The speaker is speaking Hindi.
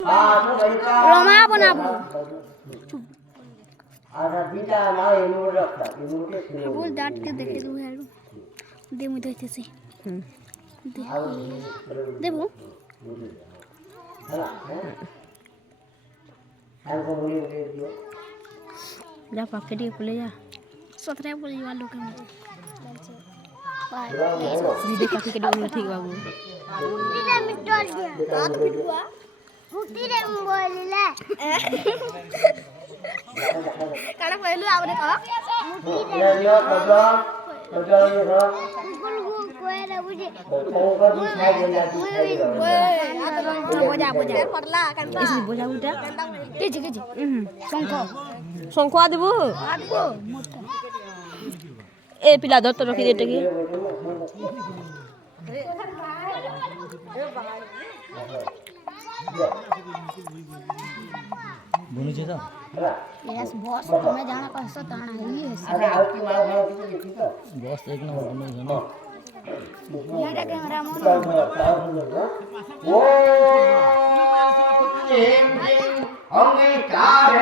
रोमा बनाबो बोल डांट के देखे दू यार दे मुझे देते से देबो जा पॉकेट के खुले जा सतरे बोल वालो के दीदी काकी के डोल ठीक बाबू दीदी मिस्टर दिया रात बिटुआ मुक्ति रे मोबाइल ले काना पहलू आवरे का मुक्ति रे यो तो कोई रे बुझे बोझा बोझा पड़ला कानपा इसलिए बोझा उठा केजी केजी शंको शंको आ देबो ए पिला दो तो रखी देटे के बोलू छे तो यस बॉस तुम्हें जाना कसो ताना है ये बॉस एक नंबर बोलू छे ना यार कैमरा मोन ओ अंगीकार